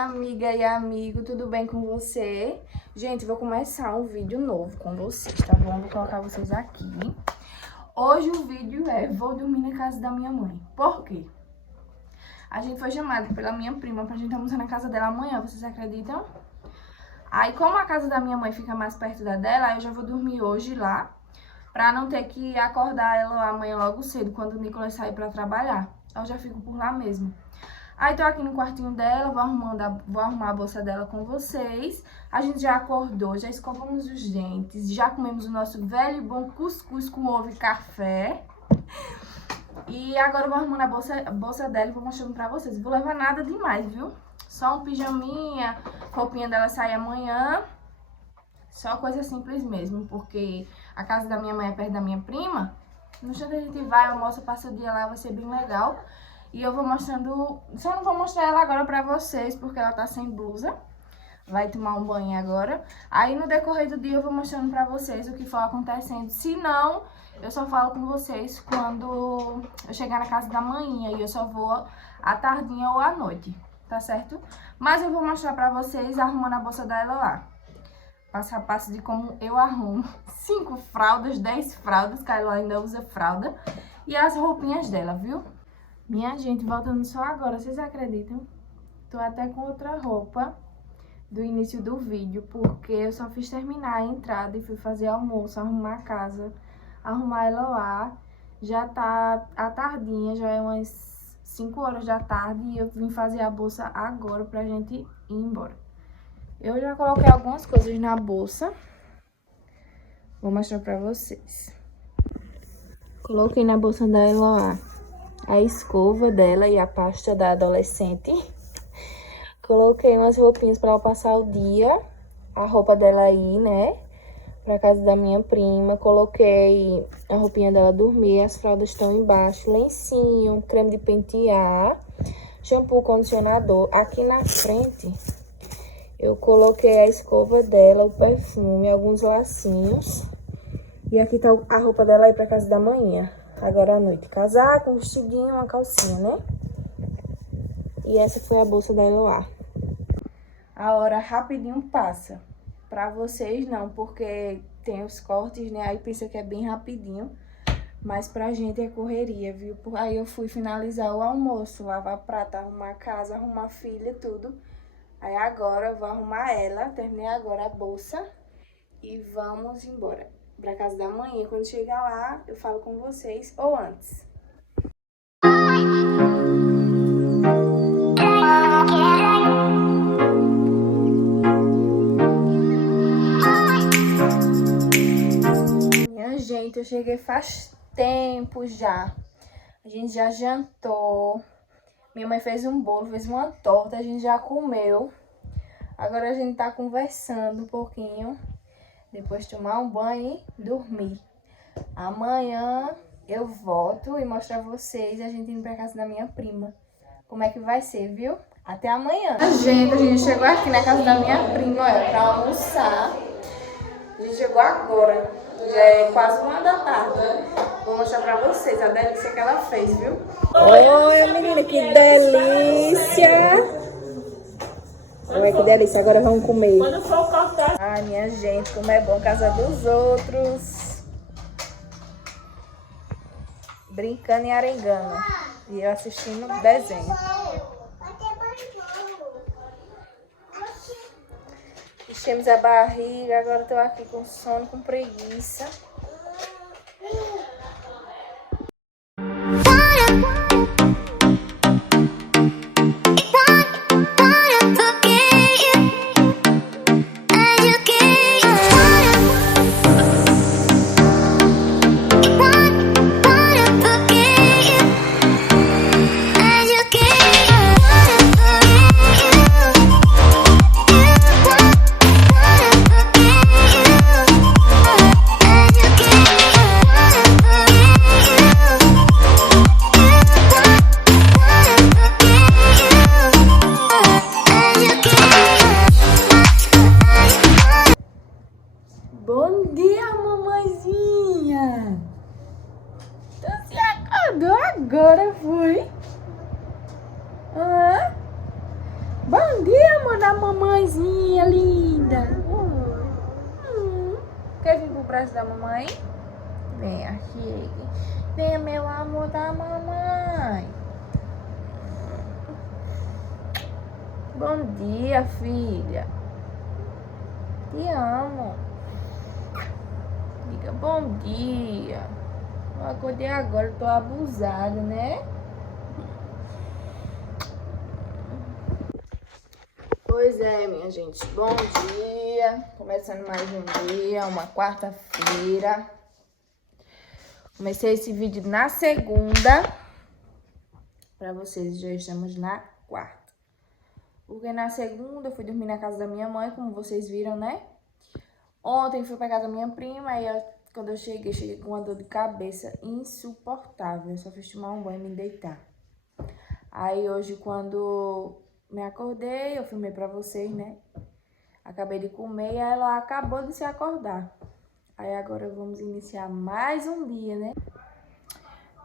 minha amiga e amigo, tudo bem com você? Gente, vou começar um vídeo novo com vocês, tá bom? Vou colocar vocês aqui. Hoje o vídeo é: vou dormir na casa da minha mãe. Por quê? A gente foi chamada pela minha prima pra gente almoçar na casa dela amanhã, vocês acreditam? Aí, como a casa da minha mãe fica mais perto da dela, eu já vou dormir hoje lá, pra não ter que acordar ela amanhã logo cedo, quando o Nicolas sair pra trabalhar. Eu já fico por lá mesmo. Aí tô aqui no quartinho dela, vou arrumar a bolsa dela com vocês. A gente já acordou, já escovamos os dentes, já comemos o nosso velho e bom cuscuz com ovo e café. E agora eu vou arrumando a bolsa dela e vou mostrando pra vocês. Não vou levar nada demais, viu? Só um pijaminha, roupinha dela sai amanhã. Só coisa simples mesmo, porque a casa da minha mãe é perto da minha prima. No instante a gente vai, almoça, passa o dia lá, vai ser bem legal. E eu vou mostrando, só não vou mostrar ela agora pra vocês, porque ela tá sem blusa. Vai tomar um banho agora. Aí no decorrer do dia eu vou mostrando pra vocês o que for acontecendo. Se não, eu só falo com vocês quando eu chegar na casa da manhã. E eu só vou à tardinha ou à noite, tá certo? Mas eu vou mostrar pra vocês arrumando a bolsa dela lá. Passo a passo de como eu arrumo 5 fraldas, 10 fraldas, que ela ainda usa fralda. E as roupinhas dela, viu? Minha gente, voltando só agora, vocês acreditam? Tô até com outra roupa do início do vídeo, porque eu só fiz terminar a entrada e fui fazer almoço, arrumar a casa, arrumar ela lá. Já tá à tardinha, já é umas 5 horas da tarde e eu vim fazer a bolsa agora pra gente ir embora. Eu já coloquei algumas coisas na bolsa, vou mostrar pra vocês. Coloquei na bolsa da Eloá a escova dela e a pasta da adolescente. Coloquei umas roupinhas pra ela passar o dia. A roupa dela aí, né? Pra casa da minha prima. Coloquei a roupinha dela dormir. As fraldas estão embaixo. Lencinho, creme de pentear, shampoo, condicionador. Aqui na frente eu coloquei a escova dela, o perfume, alguns lacinhos. E aqui tá a roupa dela aí pra casa da manhã. Agora à noite, casaco, um vestidinho, uma calcinha, né? E essa foi a bolsa da Eloá. A hora rapidinho passa. Pra vocês não, porque tem os cortes, né? Aí pensa que é bem rapidinho. Mas pra gente é correria, viu? Aí eu fui finalizar o almoço, lavar prato, arrumar a casa, arrumar a filha, tudo. Aí agora eu vou arrumar ela, terminei agora a bolsa e vamos embora pra casa da manhã. Quando chegar lá, eu falo com vocês, ou antes. Minha gente, eu cheguei faz tempo já. A gente já jantou. Minha mãe fez um bolo, fez uma torta, a gente já comeu. Agora a gente tá conversando um pouquinho. Depois tomar um banho e dormir. Amanhã eu volto e mostro a vocês a gente indo pra casa da minha prima. Como é que vai ser, viu? Até amanhã. A gente chegou aqui na casa da minha prima, olha, pra almoçar. A gente chegou agora. Já é quase 1 da tarde. Vou mostrar pra vocês a delícia que ela fez, viu? Oi, menina, que delícia! Olha que delícia, agora vamos comer. Ai, minha gente, como é bom casa dos outros. Brincando e arengando. E eu assistindo desenho. Enchemos a barriga, agora tô aqui com sono, com preguiça. And you a mamãezinha linda. Quer vir pro braço da mamãe? Venha, chegue. Venha, meu amor da mamãe. Bom dia, filha. Te amo. Diga bom dia. Eu acordei agora, tô abusada, né? Pois é, minha gente. Bom dia. Começando mais um dia, uma quarta-feira. Comecei esse vídeo na segunda. Pra vocês, já estamos na quarta. Porque na segunda eu fui dormir na casa da minha mãe, como vocês viram, né? Ontem fui pra casa da minha prima e quando eu cheguei com uma dor de cabeça insuportável. Eu só fiz tomar um banho e me deitar. Aí hoje, quando me acordei, eu filmei pra vocês, né? Acabei de comer e ela acabou de se acordar. Aí agora vamos iniciar mais um dia, né?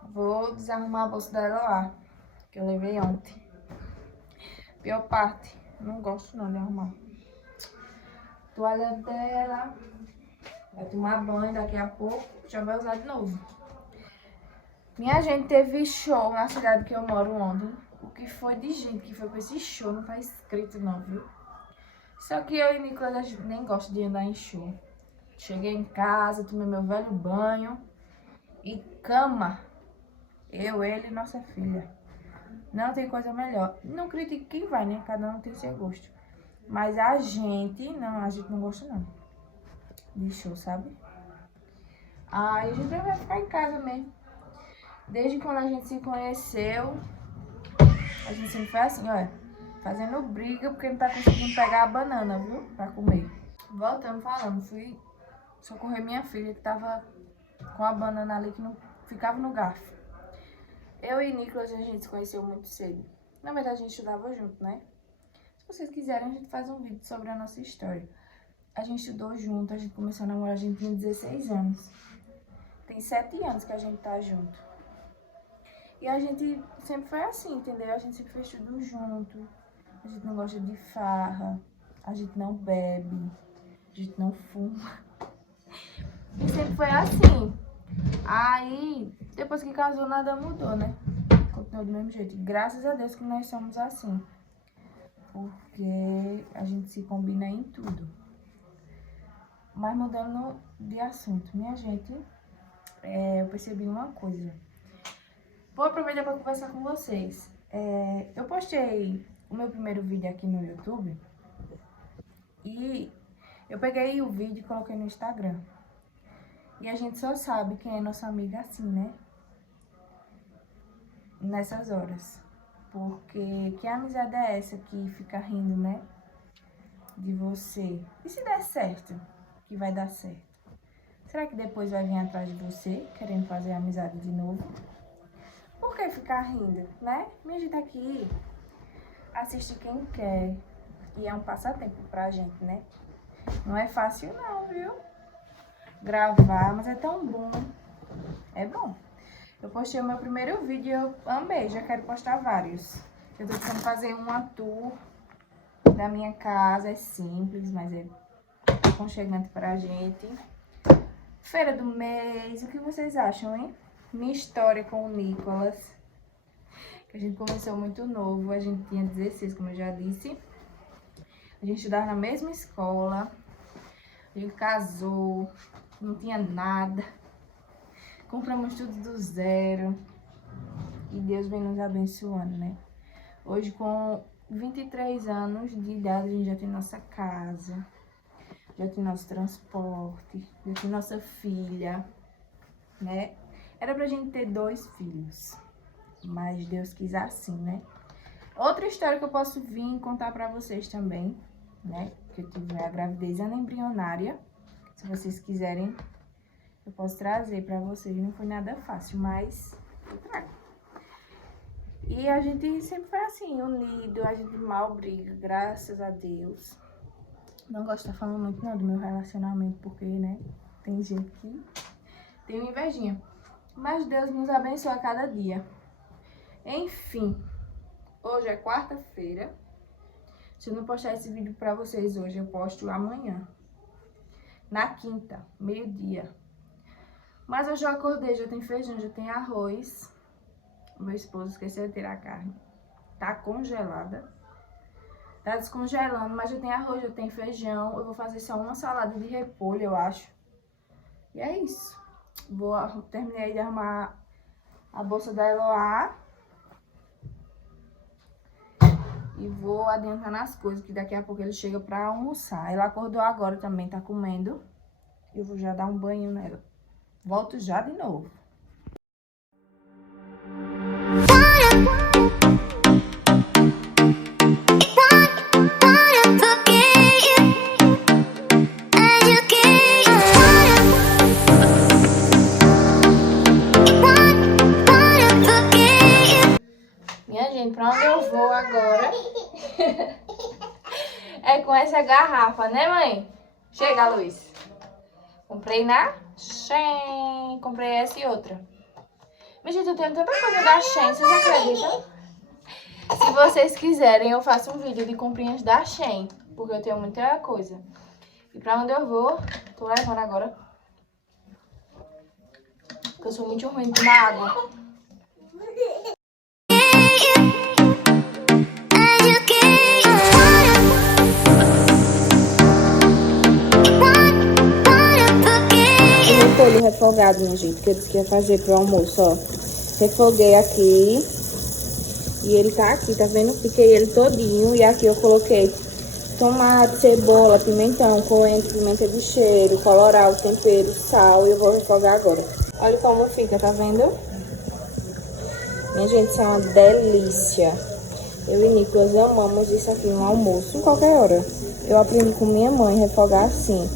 Vou desarrumar a bolsa dela lá, que eu levei ontem. Pior parte, não gosto não de arrumar. Toalha dela, vai tomar banho daqui a pouco, já vai usar de novo. Minha gente, teve show na cidade que eu moro ontem. O que foi de gente que foi pra esse show não tá escrito não, viu? Só que eu e Nicolas, a gente nem gosta de andar em show. Cheguei em casa, tomei meu velho banho e cama. Eu, ele e nossa filha. Não tem coisa melhor. Não critico quem vai, né? Cada um tem seu gosto. Mas a gente não gosta não de show, sabe? Aí a gente vai ficar em casa mesmo. Desde quando a gente se conheceu, a gente sempre foi assim, olha, fazendo briga porque não tá conseguindo pegar a banana, viu? Pra comer. Voltando falando, fui socorrer minha filha que tava com a banana ali que não ficava no garfo. Eu e Nicolas, a gente se conheceu muito cedo. Na verdade, a gente estudava junto, né? Se vocês quiserem, a gente faz um vídeo sobre a nossa história. A gente estudou junto, a gente começou a namorar, a gente tinha 16 anos. Tem 7 anos que a gente tá junto. E a gente sempre foi assim, entendeu? A gente sempre fez tudo junto. A gente não gosta de farra, a gente não bebe, a gente não fuma. E sempre foi assim. Aí, depois que casou, nada mudou, né? Continuou do mesmo jeito. E graças a Deus que nós somos assim. Porque a gente se combina em tudo. Mas mudando de assunto, minha gente, eu percebi uma coisa. Vou aproveitar para conversar com vocês. Eu postei o meu primeiro vídeo aqui no YouTube. E eu peguei o vídeo e coloquei no Instagram. E a gente só sabe quem é nossa amiga assim, né? Nessas horas. Porque que amizade é essa que fica rindo, né? De você. E se der certo? Que vai dar certo. Será que depois vai vir atrás de você, querendo fazer amizade de novo? Por que ficar rindo, né? Minha gente aqui assiste quem quer. E é um passatempo pra gente, né? Não é fácil não, viu? Gravar, mas é tão bom. É bom. Eu postei o meu primeiro vídeo e eu amei, já quero postar vários. Eu tô tentando fazer uma tour da minha casa, é simples, mas é aconchegante pra gente. Feira do mês, o que vocês acham, hein? Minha história com o Nicolas. Que a gente começou muito novo, a gente tinha 16, como eu já disse. A gente estudava na mesma escola. A gente casou, não tinha nada. Compramos tudo do zero. E Deus vem nos abençoando, né? Hoje, com 23 anos de idade, a gente já tem nossa casa. Já tem nosso transporte. Já tem nossa filha, né? Era pra gente ter 2 filhos. Mas Deus quis assim, né? Outra história que eu posso vir contar pra vocês também, né? Que eu tive a gravidez anembrionária. Se vocês quiserem, eu posso trazer pra vocês. Não foi nada fácil, mas eu trago. E a gente sempre foi assim, unido. A gente mal briga, graças a Deus. Não gosto de estar falando muito não do meu relacionamento, porque, né? Tem gente que tem uma invejinha. Mas Deus nos abençoa a cada dia. Enfim, hoje é quarta-feira. Se eu não postar esse vídeo pra vocês hoje, eu posto amanhã. Na quinta, meio-dia. Mas eu já acordei, já tem feijão, já tem arroz. Meu esposo esqueceu de tirar a carne. Tá congelada. Tá descongelando, mas já tem arroz, já tem feijão. Eu vou fazer só uma salada de repolho, eu acho. E é isso. Terminei de arrumar a bolsa da Eloá. E vou adiantar nas coisas, que daqui a pouco ele chega pra almoçar. Ela acordou agora também, tá comendo. Eu vou já dar um banho nela. Volto já de novo. Minha gente, pra onde eu vou agora? É com essa garrafa, né, mãe? Chega, Luiz. Comprei na Shein. Comprei essa e outra. Mas, gente, eu tenho tanta coisa da Shein, vocês acreditam? Se vocês quiserem, eu faço um vídeo de comprinhas da Shein. Porque eu tenho muita coisa. E pra onde eu vou, tô levando agora. Porque eu sou muito ruim de tomar água. Repolho refogado, minha gente, que eu disse que ia fazer pro almoço, ó. Refoguei aqui. E ele tá aqui, tá vendo? Piquei ele todinho. E aqui eu coloquei tomate, cebola, pimentão, coentro, pimenta de cheiro, colorau, tempero, sal. E eu vou refogar agora. Olha como fica, tá vendo? Minha gente, isso é uma delícia. Eu e Nicolas amamos isso aqui no almoço, em qualquer hora. Eu aprendi com minha mãe refogar assim.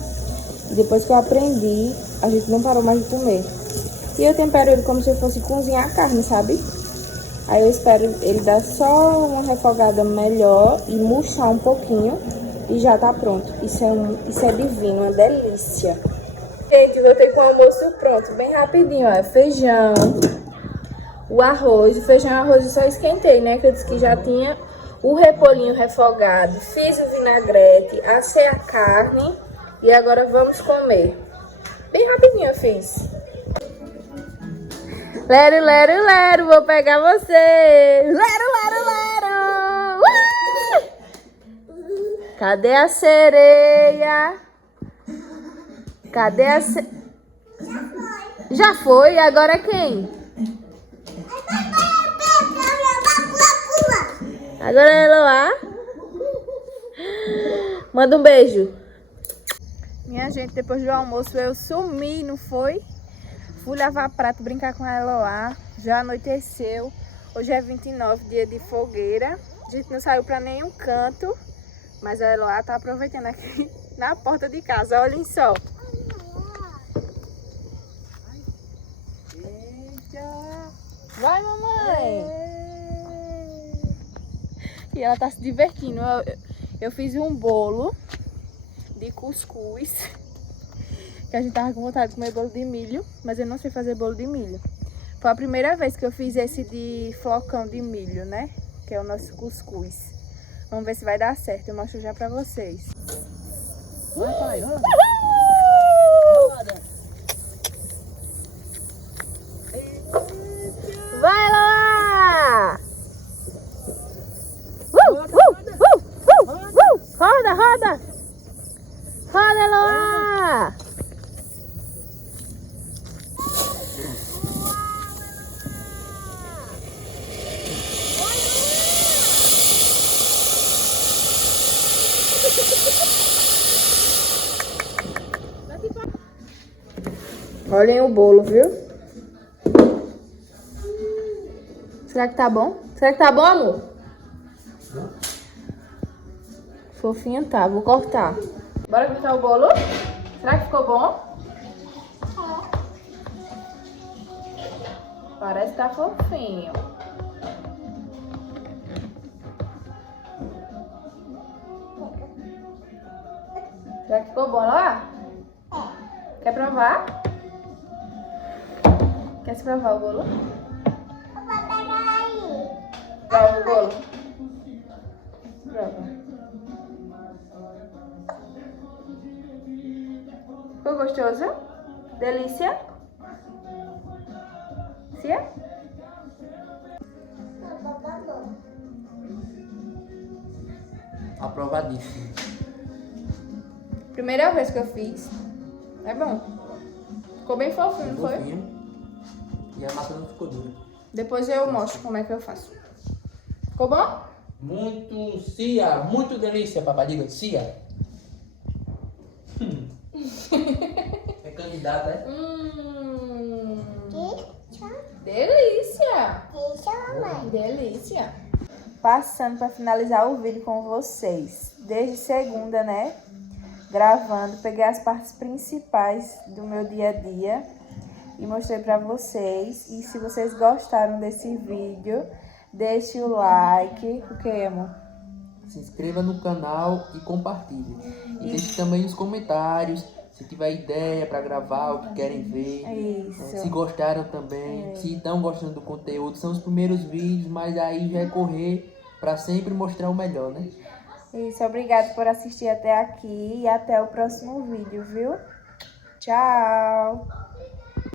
E depois que eu aprendi, a gente não parou mais de comer. E eu tempero ele como se eu fosse cozinhar a carne, sabe? Aí eu espero ele dar só uma refogada melhor e murchar um pouquinho. E já tá pronto. Isso é divino, uma delícia. Gente, voltei com o almoço pronto, bem rapidinho, ó. Feijão, o arroz. O feijão e o arroz eu só esquentei, né? Que eu disse que já tinha o repolhinho refogado. Fiz o vinagrete, assei a carne. E agora vamos comer. Bem rapidinho eu fiz. Lero, lero, lero, vou pegar você. Lero, lero, lero. Cadê a sereia? Cadê a sereia? Já foi, agora quem? Agora é Eloá. Manda um beijo. Minha gente, depois do almoço eu sumi, não foi? Fui lavar prato, brincar com a Eloá. Já anoiteceu. Hoje é 29, dia de fogueira. A gente não saiu pra nenhum canto. Mas a Eloá tá aproveitando aqui na porta de casa. Olhem só. Vai, mamãe! E ela tá se divertindo. Eu fiz um bolo de cuscuz. Que a gente tava com vontade de comer bolo de milho. Mas eu não sei fazer bolo de milho. Foi a primeira vez que eu fiz esse de flocão de milho, né? Que é o nosso cuscuz. Vamos ver se vai dar certo. Eu mostro já pra vocês. Vai, pai, roda. Vai lá! Roda, roda! Roda, Eloá! Olhem o bolo, viu? Será que tá bom? Será que tá bom, amor? Fofinho tá, vou cortar. Bora cortar o bolo? Será que ficou bom? Parece que tá fofinho. Será que ficou bom lá? Quer provar? Quer se provar o bolo? Prova o bolo. Prova. gostoso? Delícia? Cia? Aprovadíssimo. Primeira vez que eu fiz. É bom. Ficou bem fofinho, não foi? Fofinho. E a massa não ficou dura. Depois eu mostro como é que eu faço. Ficou bom? Muito cia, muito delícia, papai. Diga, cia. É candidata, é? Delícia! Delícia! Passando para finalizar o vídeo com vocês. Desde segunda, né? Gravando, peguei as partes principais do meu dia a dia e mostrei para vocês. E se vocês gostaram desse vídeo, deixe o like. O que, amor? Se inscreva no canal e compartilhe. E deixe também nos comentários se tiver ideia para gravar, o que querem ver. Isso. Se gostaram também, se estão gostando do conteúdo. São os primeiros vídeos, mas aí já é correr para sempre mostrar o melhor, né? Isso, obrigado por assistir até aqui e até o próximo vídeo, viu? Tchau!